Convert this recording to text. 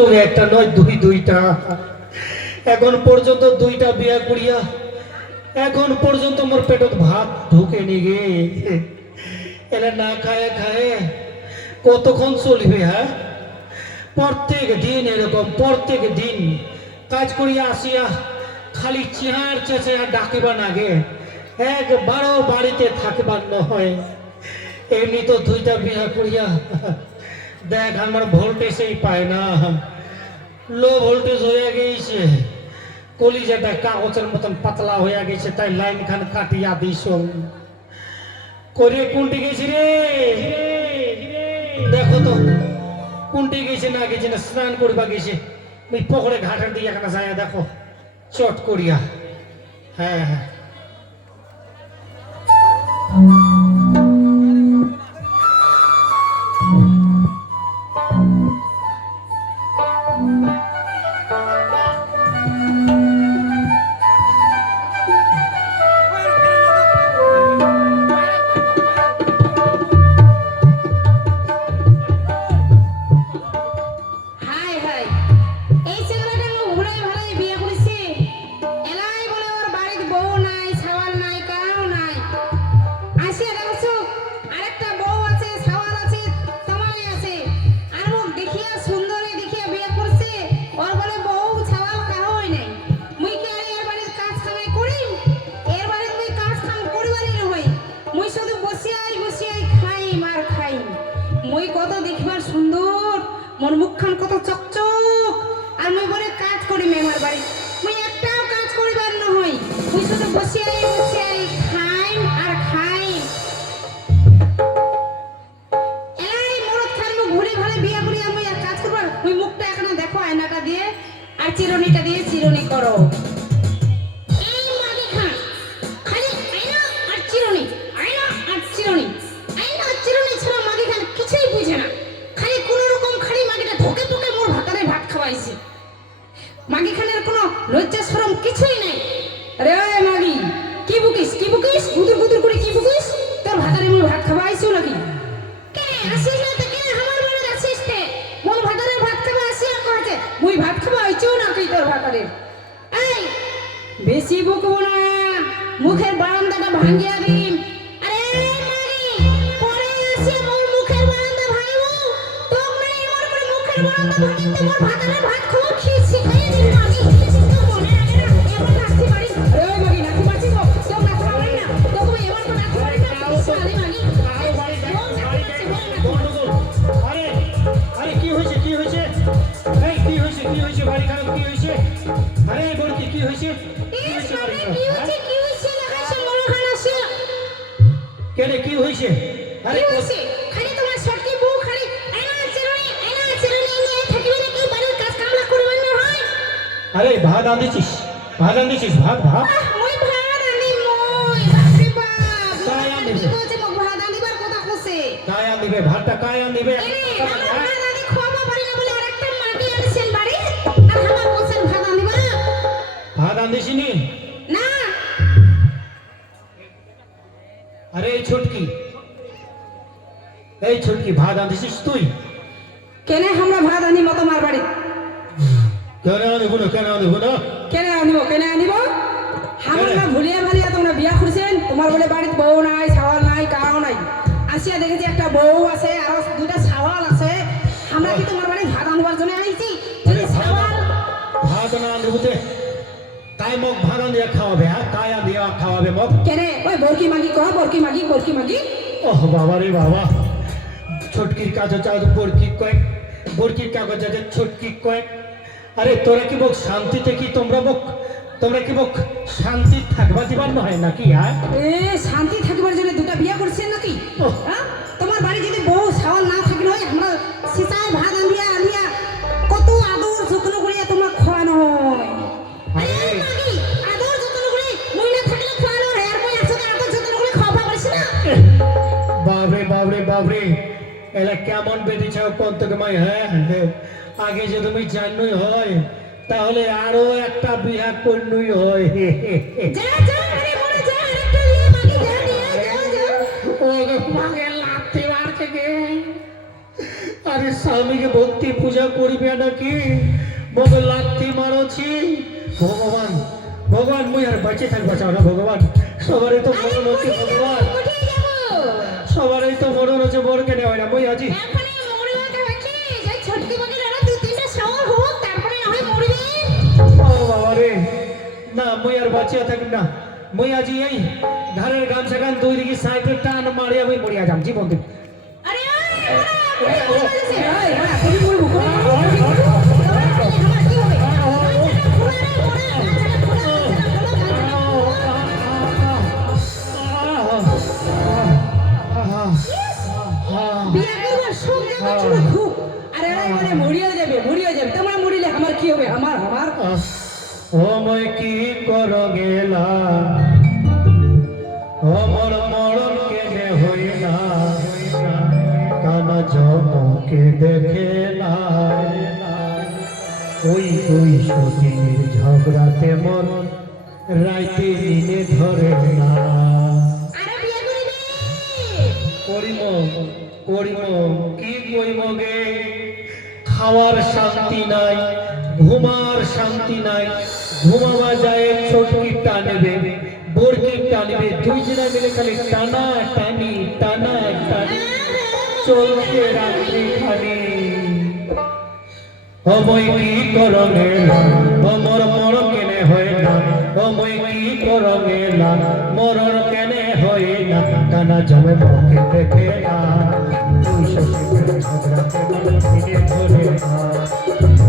সঙ্গে একটা নয় দুইটা, এখন পর্যন্ত দুইটা বিয়া করিয়া এখন পর্যন্ত মোর পেটত ভাত ঢুকে নি গে। এলা না খায় খায় কতক্ষণ চলবে? হ্যাঁ, প্রত্যেক দিন এরকম, প্রত্যেক দিন কাজ করিয়া আসিয়া খালি চেহার চেঁচে ডাকিবা নাগে, একবারও বাড়িতে থাকবার নয়। এমনি তো দুইটা বিয়া করিয়া দেখ আমার ভোল্টেজই পায় না, লো ভোল্টেজ হয়ে গেছে, কলিজাটা কাগজের মতন পাতলা হয়ে গেছে, তাই লাইন খান কাটিয়া দিস। করে কোনটি গেছি রে? দেখো তো কোনটি গেছে না গেছে, না স্নান করবা গেছে, ওই পুকুরে ঘাটের দিকে একটা যায় দেখো চট করিয়া। হ্যাঁ হ্যাঁ, মোর মুখখান কত চকচক, আর মুই বলে কাজ করি মেমার বাড়ি, মুই একটাও কাজ করিবার না হই, মুই শুধু বসিয়াই খাই আর খাই। এলাই মরদ খান মুখ ঘুরে ঘুরে বিয়া করি আমি আর কাজ করবার, মুই মুখটা এখানে দেখো আয়নাটা দিয়ে আর চিরুনিটা দিয়ে চিরুনি করো। এই মাগি খান খালি আয়না আর চিরুনি, আয়না আর চিরুনি, আয়না আর চিরুনি ছাড়া মাগি খান কিছুই বুঝে না, খালি কোন রকম খালি মাগিটা ধোকে ধোকে মোর ভাতারে ভাত খাওয়াইছে। মাগি খানের কোনো লজ্জা শরম কিছুই নাই। আরে ওই মাগি কি বুকিস গুদুর গুদুর করে কি বুকিস? তোর ভাতারে মোর ভাত খাওয়াইছো নাকি? কে আসিস না তো কে আমার বাড়িতে আসিস তে? মোর ভাতারে ভাত খাওয়া আসিয়া কইছে মুই ভাত খাওয়াইছো নাকি তোর ভাতারে? এই বেশি বকবো না, মুখের বারান্দাটা ভাঙিয়া দিম। আরে মাগি পরে আসি মোর মুখের বারান্দা ভাঙবো, তোমরা আমার করে মুখের বারান্দা ভাঙিতে মোর ভাতারে ভাত খাওয়া খেয়েছি খাইয়ে দিবি মাগি। তো মনে রাখে না এবার নাচি বাড়ি। আরে ওই মাগি নাচি বাড়ি গো, তো নাচি বাড়ি না তো তুমি এবার তো নাচি বাড়ি না সালি মাগি। আরে আরে কি হয়েছে কি হয়েছে? এই কি হয়েছে কি হয়েছে? বাড়ি খারাপ কি হয়েছে? আরে বলতি কি হয়েছে? কি হয়েছে বাড়ি খারাপ? কি হইছে লাগাইছে মন খানাছে। কেন কি হয়েছে? আরে কি হইছে? খালি তোমার ছটকি বউ খালি আয়না চিরুনি নিয়ে থাকিবে নাকি বাড়ির কাজ কামলা করবে না হয়? আরে ভাত আনছিস ভাত মুই ভাত আনি মই বাপরে বাপ। কায় আনবে? কি কইছে মোক ভাত আনিবার কথা কইছে? কায় আনবে ভাতটা? কায় আনবে? আমার ভাত আনি খাওয়াবা পারি না বলে আরেকটা মাটি আনছেন বাড়ি আর আমার বলছেন ভাত আনিবা? ভাত আনছিসনি? না। আরে এই ছটকি ভাত আনছিস তুই? কেন আমরা ভাত আনি মত মার বাড়ি? কেন আনবো না? কেন আনিব? আমার না ভুলিয়া ভালিয়া তোমরা বিয়া করছেন, তোমার বলে বাড়িতে বউ নাই, ছাওয়াল নাই, কাও নাই। আসিয়া দেখেছি একটা বউ আছে আর দুটা ছাওয়াল আছে, আমরা কি তোমার বাড়ি ভাত আনবার জন্য আইছি? যদি ছাওয়াল ভাত না আনবুতে তাই মোক ভাত আনিয়া খাওয়াবে? হ্যাঁ, কায় আনিয়া খাওয়াবে মোক? কেন ওই বরকি মাগি কহ, বরকি মাগি। ওহ বাবা রে বাবা, ছটকির কাগজ আছে বরকির কাগজ আছে ছটকি কয়েক। আরে তোরা কি মোক শান্তিতে কি তোমরা কি মোক শান্তি থাকবা দিবার নয় নাকি? হ্যাঁ, শান্তি থাকবার জন্য দুটা বিয়া করছেন নাকি? হ্যাঁ, তোমার বাড়ি যদি বউ ছাওয়াল না থাকলে হয় আমরা সিসায় ভাত আনিয়া কত আদর যত্ন করিয়া তোমার খাওয়ানো হয়। আরে মাগি আদর যত্ন করে মুই না থাকলে খাওয়ানো হয় আর মুই একসাথে আদর যত্ন করে খাওয়া পারিস না? বাবরে এলা কেমন বেঁধেছে কোন থেকে মাই? হ্যাঁ, আগে যে তুমি জানুই হয় তাহলে আরো একটা বিয়া করনুই হয়। যা আরে মরে যা, আরেকটা বিয়ে মাগি যা। ও মাগে লাথি মার থেকে। আরে স্বামীকে ভক্তি পূজা করিবে নাকি মগ লাথি মারছি ভগবান ভগবান মুই আর বাঁচে থাকবা চাও না ভগবান সবারই তো মরণ হচ্ছে ভগবান কোথায় যাবো সবারই তো মরণ হচ্ছে বর কেনে হয় না মুই আজি এখনই মরিবাটা বাকি যে ছোটকি মনির আরো দু তিনটা শাওয়ার হোক তারপরে না হয় মরবে ও বাবা রে না মুই আর বাঁচিয়া থাকি না মুই আজি এই ঘরের গামছা গান দুই দিকে সাইডে টান মারিয়া মুই মরিয়া যাম জীবন দিন আরে বিয়ে করবার শোক দেখাচ্ছিল খুব আরে মানে মরিয়া যাবে তোমরা মরিলে আমার কি হবে আমার ও মই কি কর গেলা ও মোর মরণ কেনে হইলা কানা জমকে দেখে না ওই সতীর ঝগড়াতে মন রাইতে দিনে ধরে না আরে বিয়ে করবি করিম কি কইম গে খাওয়ার শান্তি নাই ঘুমার শান্তি নাই ঘুমাবা যায় ছোটকি টানবে বোরকি টানবে দুই জনা মিলে খালি টানা টানি চলতে রাত্রি খানি অময় কি করবে অমর মর কেনে হয় না অময় কি করবে না মরণ কেনে হয় না টানা জমে মকে দেখে না তুই শশী ঝগড়াতে মন ধরে না